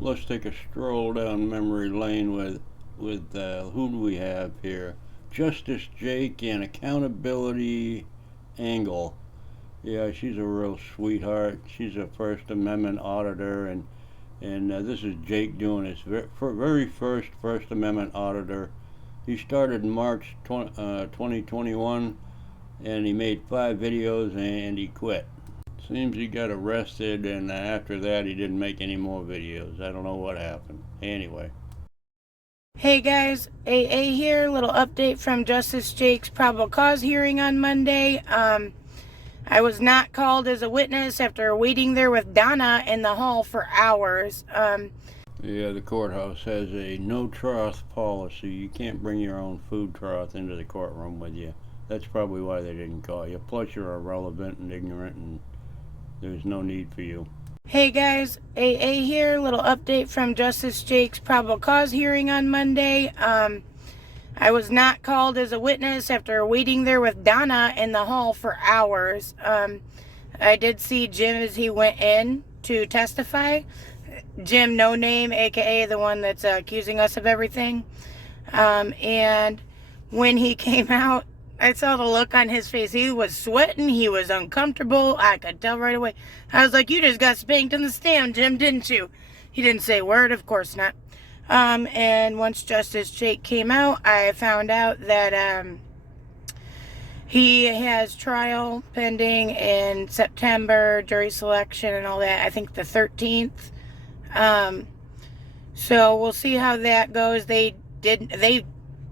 Let's take a stroll down memory lane with who do we have here? Justice Jake and Accountability Angle. Yeah, she's a real sweetheart. She's a First Amendment auditor, and this is Jake doing his very first First Amendment auditor. He started in March 2021, and he made 5 videos and he quit. Seems he got arrested, and after that he didn't make any more videos. I don't know what happened. Anyway. Hey guys, AA here. Little update from Justice Jake's probable cause hearing on Monday. I was not called as a witness after waiting there with Donna in the hall for hours. Yeah, the courthouse has a no trough policy. You can't bring your own food trough into the courtroom with you. That's probably why they didn't call you. Plus, you're irrelevant and ignorant, and there's no need for you. Hey guys, AA here. Little update from Justice Jake's probable cause hearing on Monday. I was not called as a witness after waiting there with Donna in the hall for hours. I did see Jim as he went in to testify. Jim No Name, aka the one that's accusing us of everything. And when he came out, I saw the look on his face. He was sweating. He was uncomfortable. I could tell right away. I was like, you just got spanked in the stand, Jim, didn't you? He didn't say a word, of course not. And once Justice Jake came out, I found out that he has trial pending in September, jury selection and all that. I think the 13th. So we'll see how that goes.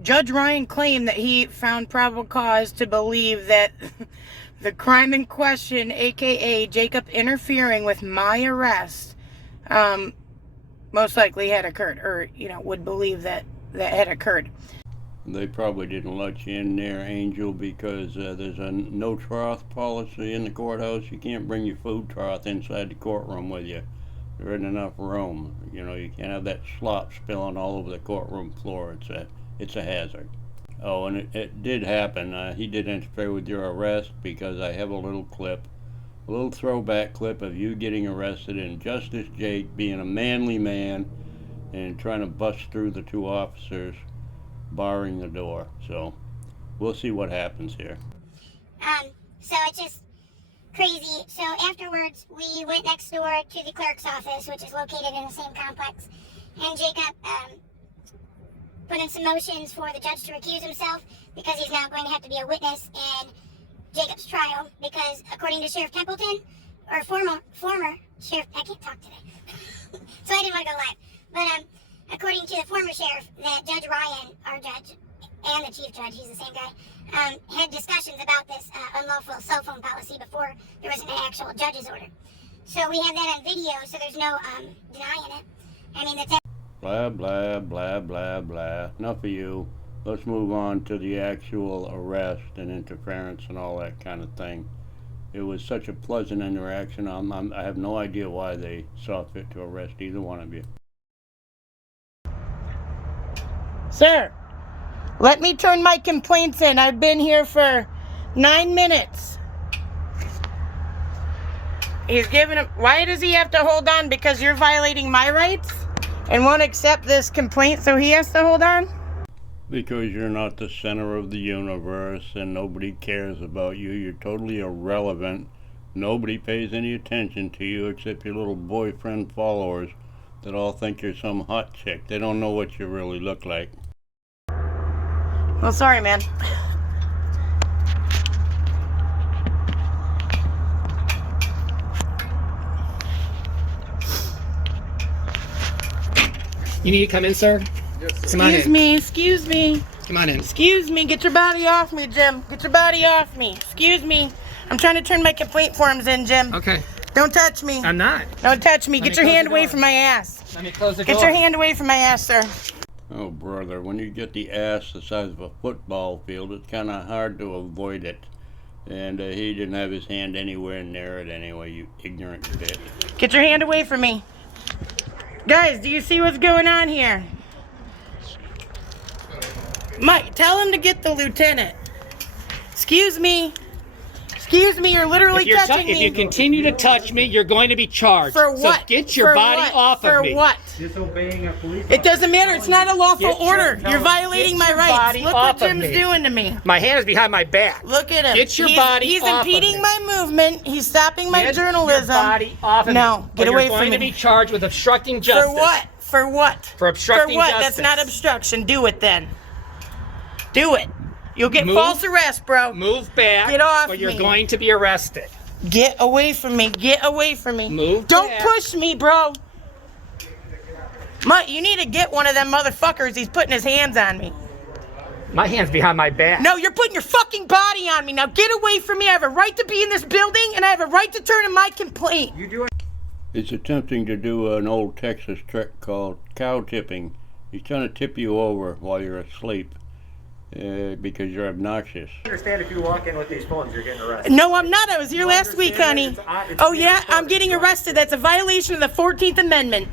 Judge Ryan claimed that he found probable cause to believe that the crime in question, aka Jacob interfering with my arrest, most likely had occurred, or would believe that had occurred. They probably didn't let you in there, Angel, because there's a no trough policy in the courthouse. You can't bring your food trough inside the courtroom with you. There isn't enough room. You can't have that slop spilling all over the courtroom floor. It's a hazard. Oh, and it did happen. He did interfere with your arrest, because I have a little throwback clip of you getting arrested and Justice Jake being a manly man and trying to bust through the 2 officers barring the door. So we'll see what happens here. So it's just crazy. So afterwards, we went next door to the clerk's office, which is located in the same complex, and Jacob put in some motions for the judge to recuse himself because he's now going to have to be a witness in Jacob's trial, because according to Sheriff Templeton, or former sheriff, I can't talk today, so I didn't want to go live, but according to the former sheriff, that Judge Ryan, our judge, and the chief judge, he's the same guy, had discussions about this unlawful cell phone policy before there was an actual judge's order. So we have that on video, so there's no denying it. I mean, the Blah, blah, blah, blah, blah. Enough of you. Let's move on to the actual arrest and interference and all that kind of thing. It was such a pleasant interaction. I have no idea why they saw fit to arrest either one of you. Sir, let me turn my complaints in. I've been here for 9 minutes. He's giving him... Why does he have to hold on? Because you're violating my rights? And won't accept this complaint, so he has to hold on? Because you're not the center of the universe and nobody cares about you. You're totally irrelevant. Nobody pays any attention to you except your little boyfriend followers that all think you're some hot chick. They don't know what you really look like. Well, sorry, man. You need to come in, sir? Yes, sir. Excuse me. Come on in. Excuse me. Get your body off me, Jim. Get your body off me. Excuse me. I'm trying to turn my complaint forms in, Jim. Okay. Don't touch me. I'm not. Don't touch me. Get your hand away from my ass. Let me close the door. Get your hand away from my ass, sir. Oh, brother, when you get the ass the size of a football field, it's kind of hard to avoid it. And he didn't have his hand anywhere near it anyway, you ignorant bitch. Get your hand away from me. Guys, do you see what's going on here? Mike, tell him to get the lieutenant. Excuse me. Excuse me, you're literally touching me. If you continue to touch me, you're going to be charged. For what? So get your body off of me. For what? Disobeying a police It doesn't matter. It's not a lawful Get your- order. no, You're violating get my your rights. body Look off what of Jim's me. doing to me. My hand is behind my back. Look at him. Get your he's, body He's off of impeding me. my movement. He's stopping my Get journalism. your body off of No, me. get or away you're from going me. to be charged with obstructing justice. For what? For what? For obstructing For what? justice. That's not obstruction. Do it then. Do it. You'll get Move. false arrest, bro. Move back. Get off or you're me. going to be arrested. Get away from me. Get away from me. Move Don't back. push me, bro. Mutt, you need to get one of them motherfuckers. He's putting his hands on me. My hand's behind my back. No, you're putting your fucking body on me. Now get away from me. I have a right to be in this building, and I have a right to turn in my complaint. It's attempting to do an old Texas trick called cow tipping. He's trying to tip you over while you're asleep because you're obnoxious. I understand if you walk in with these phones, you're getting arrested. No, I'm not. I was here last week, honey. It's Oh, yeah? I'm getting arrested. That's a violation of the 14th Amendment.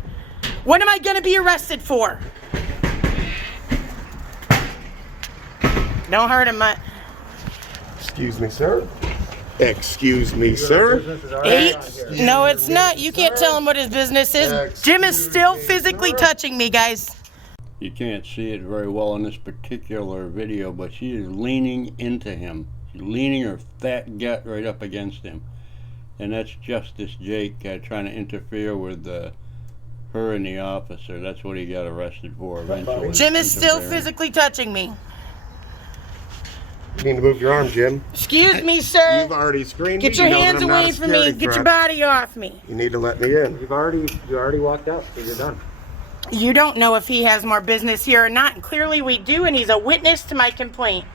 What am I going to be arrested for? Don't hurt him, Mutt. Excuse me, sir. Excuse me, sir. Business is already on here. No, it's not. You can't tell him what his business is. Jim is still physically touching me, guys. You can't see it very well in this particular video, but she is leaning into him. She's leaning her fat gut right up against him. And that's Justice Jake trying to interfere with her and the officer. That's what he got arrested for eventually. Jim is still interfering. physically touching me. You need to move your arm, Jim. Excuse me, sir. You've already screened Get me. your You know that hands I'm not away a from me. scary Get your threat. body off me. You need to let me in. You already walked up, so you're done. You don't know if he has more business here or not, and clearly we do, and he's a witness to my complaint.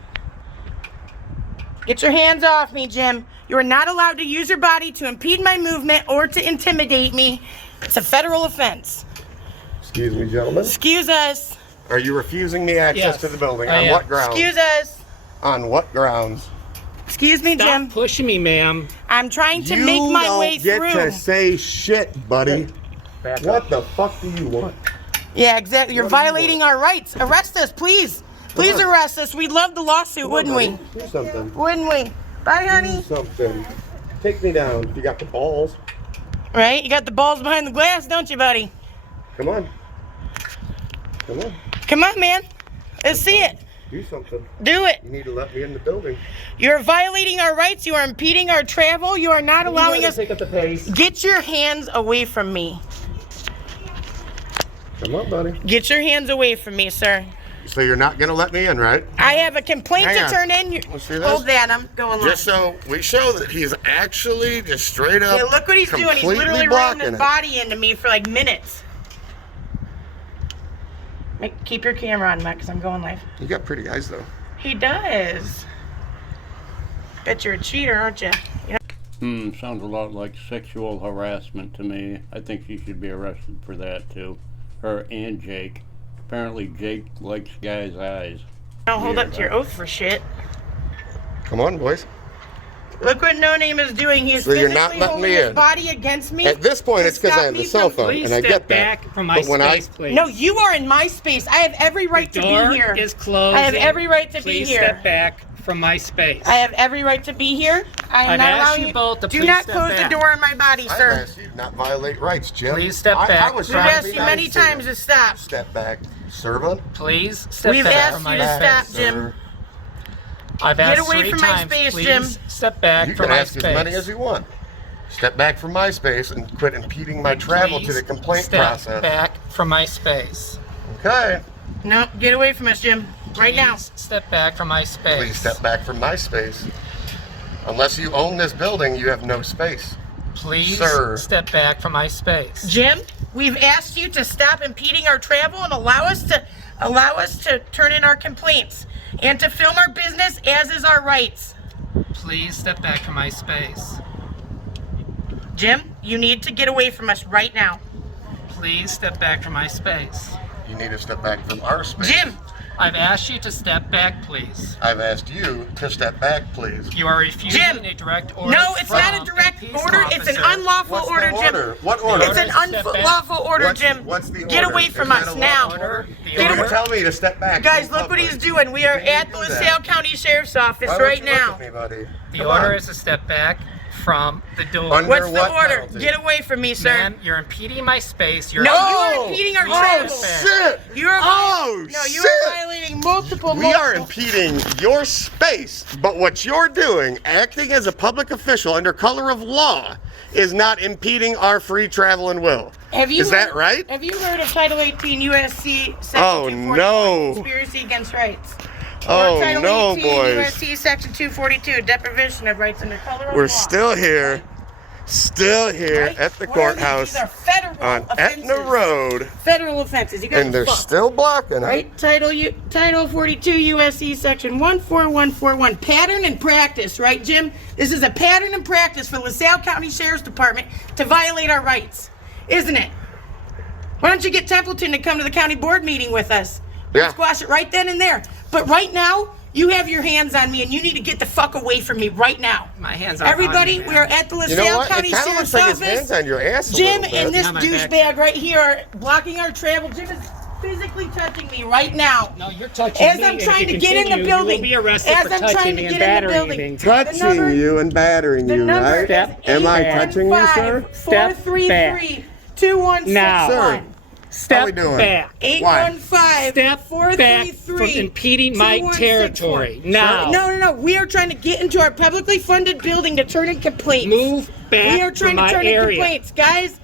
Get your hands off me, Jim. You are not allowed to use your body to impede my movement or to intimidate me. It's a federal offense. Excuse me, gentlemen. Excuse us. Are you refusing me access Yes, to the building? I On am. what grounds? Excuse us. On what grounds? Excuse me, Stop Jim. pushing me, ma'am. I'm trying to you make my don't way get through. to say shit, buddy. Back up. What the fuck do you want? Yeah, exactly. You're What do you violating our rights. Arrest us, please. Please on. arrest us. We'd love the lawsuit, wouldn't we? Do something. Wouldn't we? Bye, Do honey. something. Take me down if you got the balls. Right? You got the balls behind the glass, don't you, buddy? Come on. Come on. Come on, man. Let's see it. Do something. Do it. You need to let me in the building. You're violating our rights. You are impeding our travel. You are not allowing us. Pick up the pace. Get your hands away from me. Come on, buddy. Get your hands away from me, sir. So you're not going to let me in, right? I have a complaint Hang to on. turn in. Let's see this. Hold that. I'm going Just live. so we show that he's actually just straight up Yeah, look what he's doing. He's completely literally running blocking his it. body into me for like minutes. Keep your camera on, Matt, because I'm going live. You got pretty eyes, though. He does. Bet you're a cheater, aren't you? Sounds a lot like sexual harassment to me. I think she should be arrested for that too. Her and Jake. Apparently Jake likes guys' eyes. Don't hold up to your oath for shit. Come on, boys. Look what No Name is doing. He's So you're physically not letting holding me his in. body against me. At this point, to it's because I stop have the me cell from- phone, Please and I step get that. back from my But when space, please. No, you are in my space. I have every right The to door be here. is closed. I have every right to Please be here. step back from my space. I have every right to be here. I am I've not asked allowing you both to Do please not step close back. the door on my body, I've sir. asked you to not violate rights, Jim. Please step I back. was We've trying to asked be you many nice to you. times to stop. Step back, servant. Please step We've back asked from you my to stop, space. Jim. Sir. I've Get asked away 3 from my times. space, Please Jim. step back You from can my ask space. as many as you want. Step back from my space and quit impeding my travel to Please the complaint step process. back from my space. Okay. No, get away from us, Jim. Right now. Please step back from my space. Please step back from my space. Unless you own this building, you have no space. Please Sir. step back from my space. Jim, we've asked you to stop impeding our travel and allow us to turn in our complaints and to film our business as is our rights. Please step back from my space. Jim, you need to get away from us right now. Please step back from my space. You need to step back from our space. Jim, I've asked you to step back, please. I've asked you to step back, please. You are refusing Jim! a direct order. no, it's not a from direct peace order. It's an officer. unlawful What's order, the order? Jim. What order? It's an Step back. unlawful order, What's- Jim. what's the Get order? away from Is that us a now. Order. The Get You away- tell me to step back. Guys, in look what he's public. doing. We are You can't at do the that. LaSalle County Sheriff's Office Why don't right you look now. at me, buddy? The Come order on. is to step back from the door. Under What's the what order? penalty? Get away from me, sir. Ma'am, you're impeding my space. You're No, you Oh! are impeding our Oh, No, you shit! are violating multiple. We are impeding your space, but what you're doing, acting as a public official under color of law, is not impeding our free travel and will. Is that right? Have you heard of Title 18 USC Section Oh, 241, no. Conspiracy against rights? Oh, Or Title no, 18 boys. USC Section 242, deprivation of rights under color of law. We're still here Right? at the What are these? courthouse These are federal on offenses. Etna Road, Federal offenses. You guys and they're are fucked. still blocking it. Right? Title 42 USC Section 14141. Pattern and practice, right, Jim? This is a pattern and practice for LaSalle County Sheriff's Department to violate our rights, isn't it? Why don't you get Templeton to come to the county board meeting with us? We'll Yeah. squash it right then and there. But right now, you have your hands on me, and you need to get the fuck away from me right now. My hands are Everybody, on you, we are at the You LaSalle know what? County It kind of Sheriff's looks like his Office. hands on your ass a Jim little bit. and this Behind my back. douchebag right here are blocking our travel. Jim is physically touching me right now. No, you're touching As me. I'm and trying if to you get in the continue, building. You will be arrested As for I'm trying touching to me get and in the battering building. me. Touching number- you and battering The you, number right? Step Am I touching you, sir? 433-2161. Step we doing? back. 815 Step back from impeding my territory. Now. No. We are trying to get into our publicly funded building to turn in complaints. Move back We are trying from to my turn in area. complaints, guys.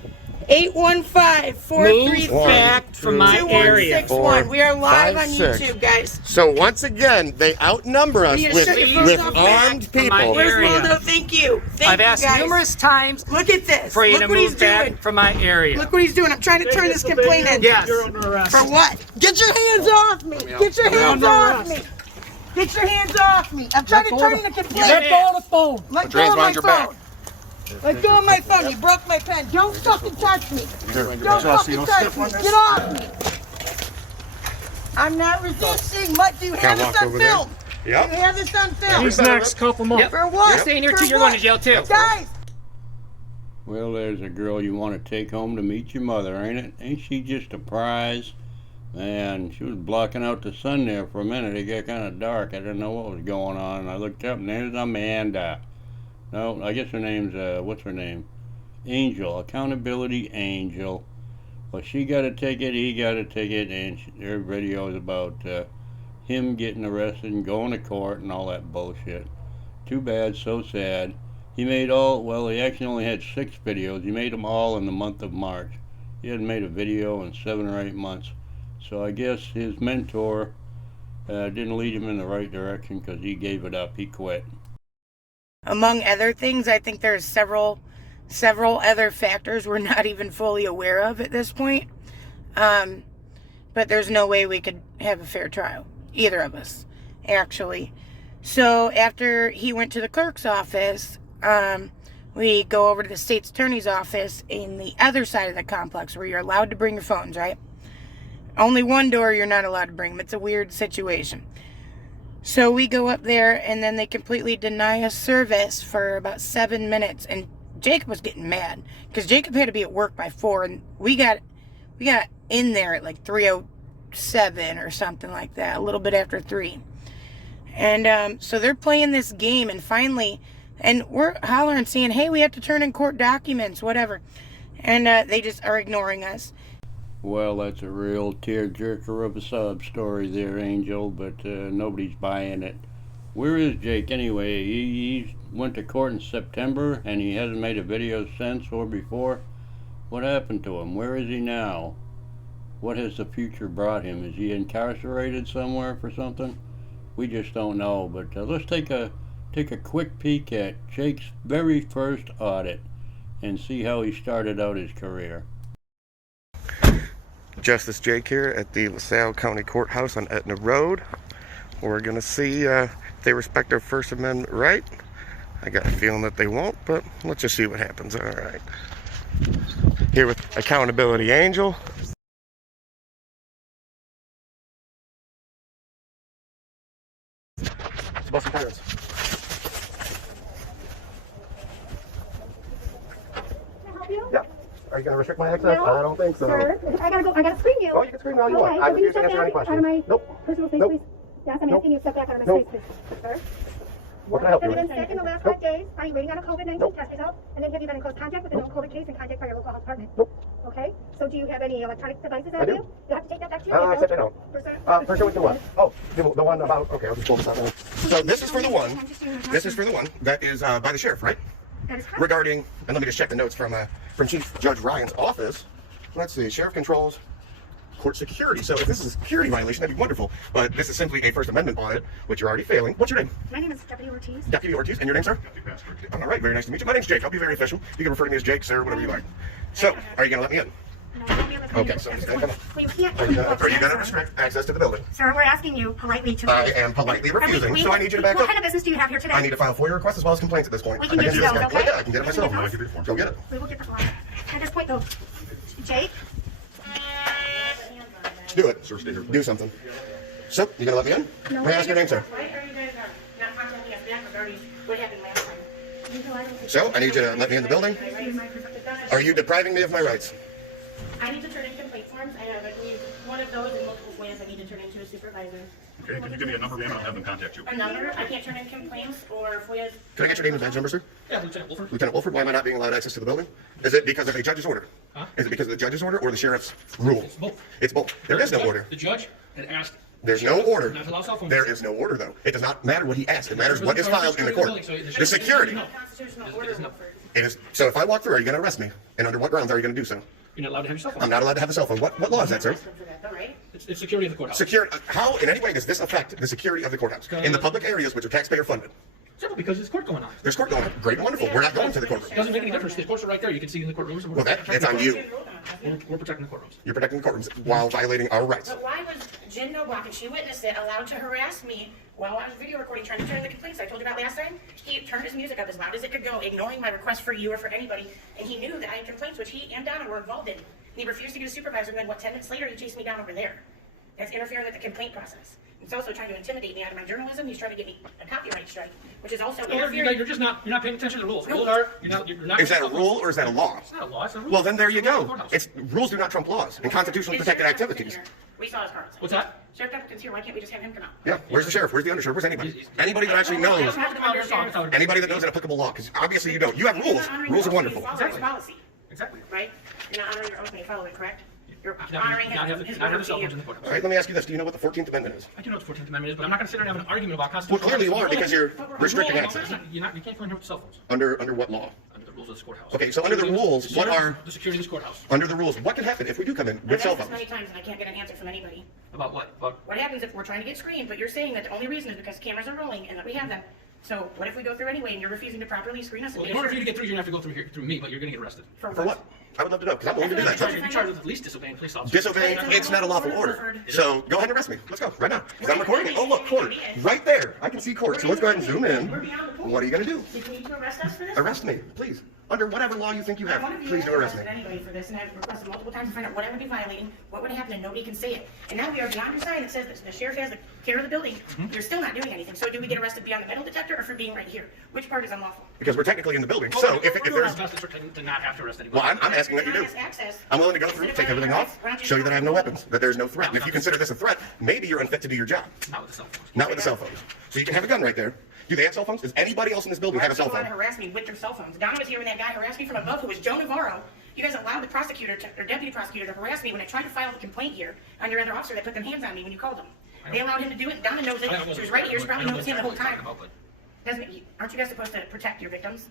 815-433. Move back from my area. 2161. We are live on 5, 6. YouTube, guys. So once again, they outnumber us Will you with, shut your with mouth armed back from my people. Where's area. Waldo? Thank you. Thank I've you, asked guys. numerous times Look at this. for you Look to what he's move back doing. from my area. Look what he's doing. I'm trying to turn this complaint in. Yes. You're under arrest. For what? Get your hands off me! Get your hands under off me! arrest. Get your hands off me! I'm trying to turn in a complaint. Let go of the phone. Let Put go your hands of my behind your back. phone. Let go of my phone. You broke my pen. Don't fucking touch me. Don't fucking touch me. Get off me. I'm not resisting. What? Do you have this walk on over there? film? Do you Yep. have this on film? These next couple months. Yep. For what? You're staying here For too. You're going to what? jail too. Guys, Well, there's a girl you want to take home to meet your mother, ain't it? Ain't she just a prize? Man, she was blocking out the sun there for a minute. It got kind of dark. I didn't know what was going on. And I looked up, and there's Amanda. No, I guess her name's, what's her name? Angel. Accountability Angel. Well, she got a ticket, he got a ticket, and their video is about him getting arrested and going to court and all that bullshit. Too bad, so sad. He made he actually only had 6 videos. He made them all in the month of March. He hadn't made a video in 7 or 8 months. So I guess his mentor didn't lead him in the right direction because he gave it up. He quit. among other things, I think there's several other factors we're not even fully aware of at this point. But there's no way we could have a fair trial. Either of us, actually. So after he went to the clerk's office, we go over to the state's attorney's office in the other side of the complex where you're allowed to bring your phones, right? Only one door you're not allowed to bring them. It's a weird situation. So we go up there, and then they completely deny us service for about 7 minutes. And Jacob was getting mad because Jacob had to be at work by 4, and we got in there at like 3:07 or something like that, a little bit after 3. And so they're playing this game, and finally, and we're hollering, saying, "Hey, we have to turn in court documents, whatever," and they just are ignoring us. Well, that's a real tearjerker of a sob story there, Angel, but nobody's buying it. Where is Jake anyway? He went to court in September, and he hasn't made a video since or before. What happened to him? Where is he now? What has the future brought him? Is he incarcerated somewhere for something? We just don't know, but let's take a quick peek at Jake's very first audit and see how he started out his career. Justice Jake here at the LaSalle County Courthouse on Etna Road. We're going to see if they respect their First Amendment right. I got a feeling that they won't, but let's just see what happens. All right. Here with Accountability Angel. Bust some tires. Yeah. Are you going to restrict my access? No. I don't think so. Sir, I gotta screen you. Oh, you can scream all you Okay, want. so I can you refuse to step answer any back out questions. of my Nope. personal space, Nope. please? Yes, I'm Nope. asking you to step back out of my Nope. space, please. Sir? What can I help you Have you with? been sick in the last 5 days? Are you waiting on a COVID-19 test result? And then have you been in close contact with a known COVID case and contact by your local health department? Nope. Okay. So do you have any electronic devices on I do. you? You'll have to take that back to your I said I don't. Pursuant to what? Oh, the one about, okay, I'll just pull this out now. So this is for the one that is by the sheriff, right? That is correct. Regarding, and let me just check the notes from Chief Judge Ryan's office. Let's see, sheriff controls court security. So if this is a security violation, that'd be wonderful. But this is simply a First Amendment audit, which you're already failing. What's your name? My name is Deputy Ortiz. Deputy Ortiz. And your name, sir? All right, very nice to meet you. My name's Jake. I'll be very official. You can refer to me as Jake, sir, whatever you like. So, are you going to let me in? No, I won't be able to come Okay, in. so That's come the on. point. Well, you can't. Are you going to restrict access to the building? Sir, we're asking you politely to. I am politely refusing, so I need you to back What up. kind of business do you have here today? I need to file FOIA requests as well as complaints at this point. We can get Against you this those, guy. okay? Yeah, I can get it myself. We can get those? Go get it. We will get the form. At this point, though, Jake, Do it. Do something. So, you gonna let me in? No. May I ask your name, sir? Why are you guys not contacting us back regarding what happened last time? So, I need you to let me in the building. Are you depriving me of my rights? I need to turn in complaint forms. I have at least one of those in multiple ways I need to turn into a supervisor. Okay, can you give me a number, ma'am? I'll have them contact you. A number, I can't turn in complaints or FOIAs. Can I get your name and badge number, sir? Yeah, Lieutenant Wolford. Lieutenant Wolford, why am I not being allowed access to the building? Is it because of a judge's order? Huh? Is it because of the judge's order or the sheriff's rule? It's both. It's both. There is no order. The judge had asked. There's no order. Not to allow cell phones. There is no order, though. It does not matter what he asked. It matters what is filed in the court. The security. Constitutional It order. is not. It is. So if I walk through, are you going to arrest me? And under what grounds are you going to do so? You're not allowed to have your cell phone. I'm not allowed to have a cell phone. What law is that, sir? It's security of the courthouse. How, in any way, does this affect the security of the courthouse in the public areas which are taxpayer funded? Simple, because there's court going on. There's court going on. Great and wonderful. We're not going to the It courtroom. doesn't make any difference. The courts are right there. You can see in the courtrooms. Well, that's on you. We're protecting the courtrooms. You're protecting the courtrooms while violating our rights. But why was Jen Noblock, and she witnessed it, allowed to harass me while I was video recording, trying to turn in the complaints I told you about last time? He turned his music up as loud as it could go, ignoring my request for you or for anybody, and he knew that I had complaints, which he and Donna were involved in. And he refused to get a supervisor, and then, 10 minutes later, he chased me down over there. That's interfering with the complaint process. He's also trying to intimidate me out of my journalism. He's trying to get me a copyright strike, which is also interfering. You're not paying attention to the rules. Rules are, you're not. Is that a rule or is that a law? It's not a law. It's a rule. Well, then there you It's a rule go. of the courthouse. It's rules do not trump laws and constitutionally protected activities. We saw his cards. What's that? Sheriff Templeton's here. Why can't we just have him come out? Yeah. Where's the sheriff? Where's the undersheriff? Where's anybody? Anybody that actually He knows. doesn't have to come out here and talk without it. Anybody that knows an applicable law, because obviously you don't. You have rules. Rules are wonderful. Exactly. Policy, Exactly. right? You're not honoring your oath when you follow it, correct? You're You cannot honoring have his the word cell to phones in you. the courthouse. All right, let me ask you this. Do you know what the 14th Amendment is? I do know what the 14th Amendment is, but I'm not going to sit there and have an argument about Well, constitutional. clearly you are because you're restricting Rule- access. You can't come in here with cell phones. Under what law? Under the rules of this courthouse. Okay, so under the rules, what are the security of this courthouse? under the rules? What can happen if we do come in I've with cell asked this phones? many times and I can't get an answer from anybody. About what? About What happens if we're trying to get screened, but you're saying that the only reason is because cameras are rolling and that we have them? So what if we go through anyway and you're refusing to properly screen us? And well, in make order for sure- you to get through, you're going to have to go through me, but you're going to get arrested. For what? I would love to know because I'm willing to do that. Trust me. You're charged with at least disobeying police officers. Disobeying, it's not a lawful order. So go ahead and arrest me. Let's go, right now. Because I'm recording it. Oh, look, court. Right there. I can see court. So let's go ahead and zoom in. What are you going to do? Did you need to arrest us for this? Arrest me, please. Under whatever law you think you One have. of you Please has do arrest me. arrested anybody for this, and I've requested multiple times to find out what I would be violating, what would happen, and nobody can say it. And now we are beyond your sign that says that the sheriff has the care of the building. You're still not doing anything. So do we get arrested beyond the metal detector or for being right here? Which part is unlawful? Because we're technically in the building. So if we're doing there's... our best to not have to arrest anybody. Well, I'm asking that you do. Access. I'm willing to go through, take everything off, show you that I have no weapons, that there's no threat. And if you consider this a threat, maybe you're unfit to do your job. Not with the cell phones. Not with the cell phones. So you can have a gun right there. Do they have cell phones? Does anybody else in this building have a cell Why phone? harass me with their cell phones? Donna was here when that guy harassed me from above, who was Joe Navarro. You guys allowed the prosecutor or deputy prosecutor to harass me when I tried to file the complaint here on your other officer that put their hands on me when you called them. They allowed him to do it, and Donna knows it. She was right here. She probably knows him the whole time. Aren't you guys supposed to protect your victims?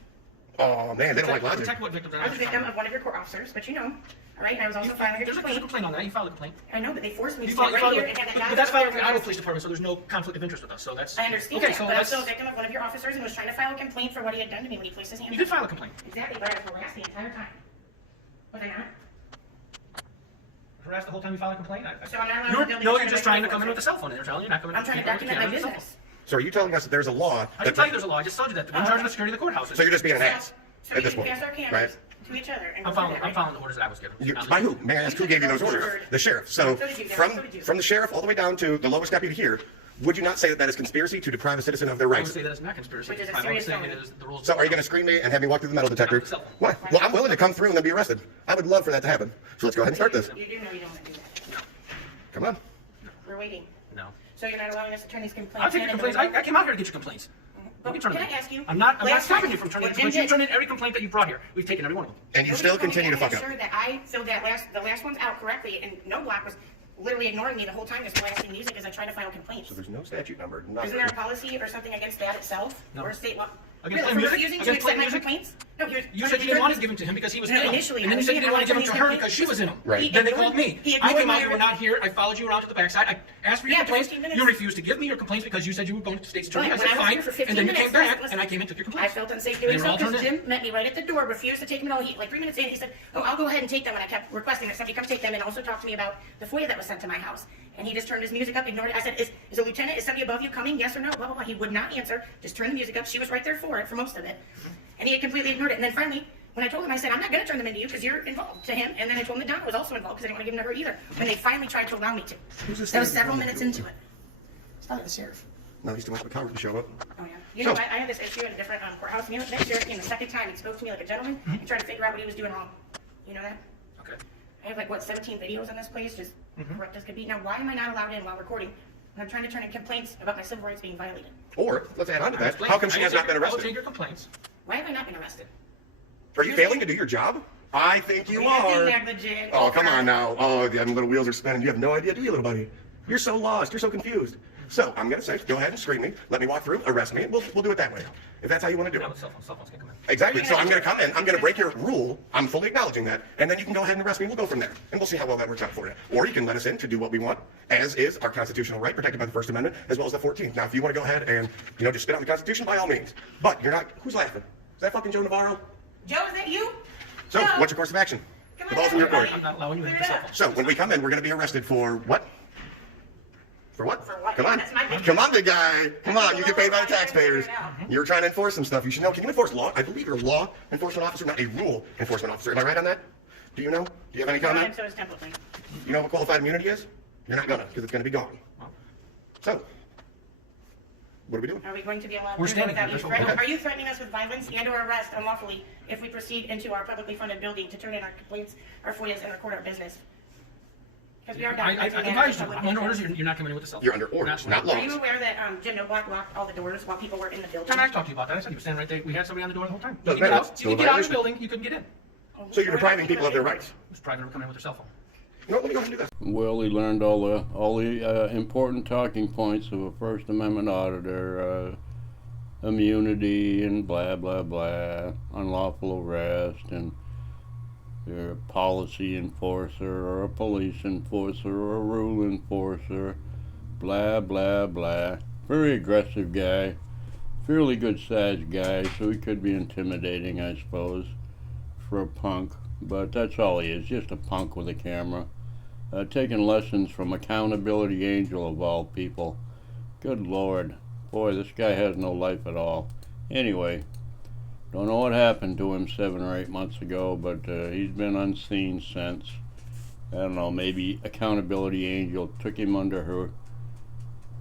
Oh, man, they don't like logic. Protect what victims are. I was a victim of one of your court officers, but you know. All right, and I was also filing a There's a complaint. complaint on that. You filed a complaint. I know, but they forced me to You sit filed, right here and have that guy. but that's filed with the Iowa Police Department, so there's no conflict of interest with us. So that's. I understand Okay, that, so but I was that's. still a victim of one of your officers and was trying to file a complaint for what he had done to me when he placed his hands You on did me. file a complaint. Exactly, but I was harassed the entire time. Was I not? Harassed the whole time you filed a complaint. So I'm not allowed to build a No, you're complaint just trying to against come in you. with a cell phone, and they're telling you you're not coming. I'm trying to document my business. So are you telling us that there's a law I didn't tell you there's a law. I just told you that. We're in charge of the security of the courthouses. So you're just being an ass So at we this can point, pass our cameras right? to each other and I'm go through following. that, I'm right? following the orders that I was given. By who? May I ask who gave you those orders? The sheriff. So So did you, from so did you. from the sheriff all the way down to the lowest deputy here, would you not say that that is conspiracy to deprive a citizen of their I would rights? say that it's not conspiracy. Which is a I'm serious saying felony. it is the rules. So are you going to screen me and have me walk through the metal detector? What? Well, I'm willing to come through and then be arrested. I would love for that to happen. So let's go ahead and start this. You do know you don't want to do that. Come on. We're waiting. No. So you're not allowing us to turn these complaints I'll take in your and complaints. then- I came out here to get your complaints. You can turn Can them I in. ask you? I'm not last stopping time- you from turning in Well, complaints. Jim You turn in every complaint that you brought here. We've taken every one of them. And you Nobody still told me continue to I fuck made up. sure that I filled the last ones out correctly, and no block was literally ignoring me the whole time, just blasting music as I tried to file complaints. So there's no statute number. Isn't there a policy or something against that itself? No. Or a state law? Against Really, playing for music? refusing to Against accept playing my music? complaints? No, here's, You said you didn't want to give them to him because he was No, in them. initially, And then I you said you didn't didn't want to give them to want her to because she was in them. Right. Then they ignored- called me. he I ignored came out, my- you were not here. I followed you around to the backside. I asked for your Yeah, for complaints. 15 minutes. You refused to give me your complaints because you said you were going to the state's attorney. Well, I when said I was fine. here for 15 And then you came minutes, back listen, and I came and took your I complaints. felt unsafe They doing were so all turned because in. Jim met me right at the door, refused to take them at all. He, like 3 minutes in, he said, "Oh, I'll go ahead and take them." And I kept requesting that somebody come take them, and also talk to me about the FOIA that was sent to my house. And he just turned his music up, ignored it. I said, "Is a lieutenant? Is somebody above you coming? Yes or no?" Blah blah blah. He would not answer. Just turned the music up. She was right there for it for most of it, and he had completely ignored it. And then finally, when I told him, I said, "I'm not going to turn them into you because you're involved," to him. And then I told him that Donna was also involved because I didn't want to give them to her either. When they finally tried to allow me to. That was several minutes into it. It's probably the sheriff. No, he's too much of a coward to show up. Oh, yeah. You know, So- I had this issue in a different courthouse. You know, that sheriff came the second time. He spoke to me like a gentleman and tried to figure out what he was doing wrong. You know that? Okay. I have like, what, 17 videos on this place, just correct as could be. Now, why am I not allowed in while recording? I'm trying to turn in complaints about my civil rights being violated. Or, let's add on to I that, explained. how come she I will has not been take- I will take arrested? your complaints. Why have I not been arrested? Are you failing to do your job? I think you Really are. negligent. Oh, come on now. Oh, the little wheels are spinning. You have no idea, do you, little buddy? You're so lost. You're so confused. So, I'm going to say, go ahead and screen me. Let me walk through, arrest me, and we'll do it that way. If that's how you want to do No, it. with cell phones can come in. Exactly. So I'm going to come in. I'm going to break your rule. I'm fully acknowledging that. And then you can go ahead and arrest me. We'll go from there. And we'll see how well that works out for you. Or you can let us in to do what we want, as is our constitutional right, protected by the First Amendment, as well as the 14th. Now, if you want to go ahead and, just spit out the Constitution, by all means. But you're not... Who's laughing? Is that fucking Joe Navarro? Joe, is that you? So, Joe? what's your course of action? Come The on ball's in your down, court. I'm not allowing you in Clear the it cell up. phone. So, when we come in, we're going to be arrested for what? For what? For what? Come on. That's my big- Come on, big guy. Come on, you get paid by the taxpayers. You're trying to enforce some stuff. You should know. Can you enforce law? I believe you're a law enforcement officer, not a rule enforcement officer. Am I right on that? Do you know? Do you have any comment? So is Templeton. You know what qualified immunity is? You're not gonna, because it's gonna be gone. So, what are we doing? Are we going to be allowed We're to standing without here, you that's what we're threatening? Are you threatening us with violence and or arrest unlawfully if we proceed into our publicly funded building to turn in our complaints, our FOIAs, and record our business? Because we are I documenting that advise as you. public I'm under orders. interest. You're not coming in with the cell phone. You're under orders, not Are you laws. aware that Jim Noblock locked all the doors while people were in the building? Time I talked to you about that. I said he was standing right there. We had somebody on the door the whole time. You Doesn't can get matter. out. You can get out of the building. You couldn't get in. So you're depriving people of their rights. It was private coming in with their cell phone. You know what, let me go ahead and do this. Well, he learned all the important talking points of a First Amendment auditor, immunity and blah blah blah, unlawful arrest, and you're a policy enforcer or a police enforcer or a rule enforcer, blah blah blah. Very aggressive guy, fairly good sized guy, so he could be intimidating, I suppose, for a punk. But that's all he is, just a punk with a camera. Taking lessons from Accountability Angel of all people. Good Lord. Boy, this guy has no life at all. Anyway, don't know what happened to him 7 or 8 months ago, but he's been unseen since. I don't know, maybe Accountability Angel took him under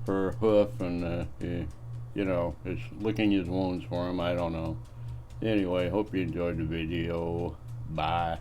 her hoof and, is licking his wounds for him. I don't know. Anyway, hope you enjoyed the video. Bye.